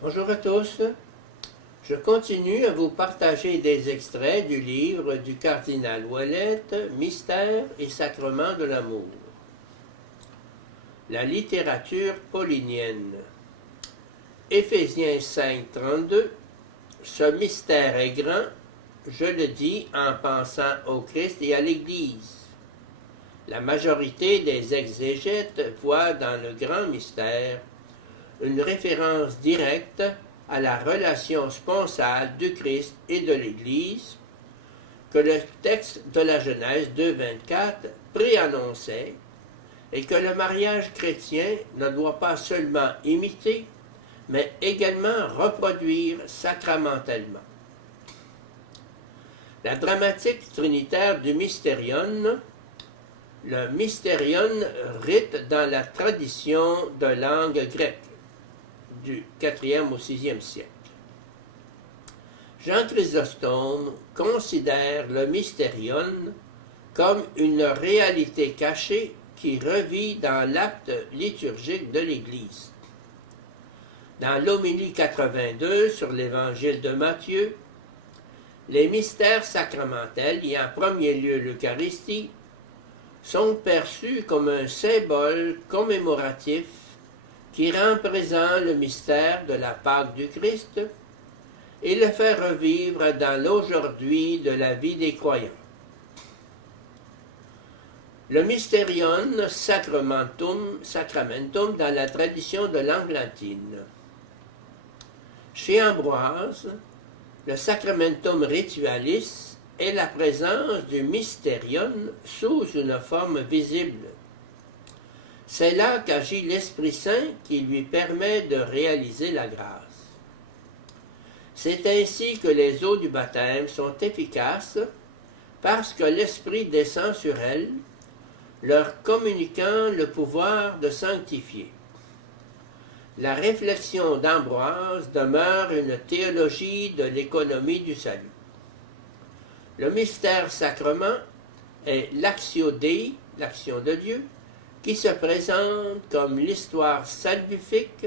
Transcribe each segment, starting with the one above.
Bonjour à tous. Je continue à vous partager des extraits du livre du cardinal Ouellette, Mystère et sacrement de l'amour. La littérature paulinienne. Éphésiens 5:32. Ce mystère est grand, je le dis en pensant au Christ et à l'Église. La majorité des exégètes voient dans le grand mystère une référence directe à la relation sponsale du Christ et de l'Église que le texte de la Genèse 2:24 préannonçait et que le mariage chrétien ne doit pas seulement imiter, mais également reproduire sacramentellement. La dramatique trinitaire du Mysterion. Le Mysterion rite dans la tradition de langue grecque du 4e au 6e siècle. Jean Chrysostome considère le Mysterion comme une réalité cachée qui revit dans l'acte liturgique de l'Église. Dans l'homélie 82 sur l'Évangile de Matthieu, les mystères sacramentels, et en premier lieu l'Eucharistie, sont perçus comme un symbole commémoratif qui rend présent le mystère de la Pâque du Christ et le fait revivre dans l'aujourd'hui de la vie des croyants. Le Mysterion Sacramentum dans la tradition de langue latine. Chez Ambroise, le Sacramentum Ritualis est la présence du Mysterion sous une forme visible. C'est là qu'agit l'Esprit Saint qui lui permet de réaliser la grâce. C'est ainsi que les eaux du baptême sont efficaces parce que l'Esprit descend sur elles, leur communiquant le pouvoir de sanctifier. La réflexion d'Ambroise demeure une théologie de l'économie du salut. Le mystère sacrement est l'actio Dei, l'action de Dieu, qui se présente comme l'histoire salvifique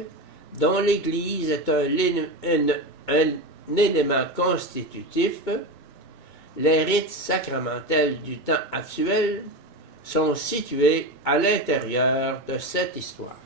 dont l'Église est un élément constitutif. Les rites sacramentels du temps actuel sont situés à l'intérieur de cette histoire.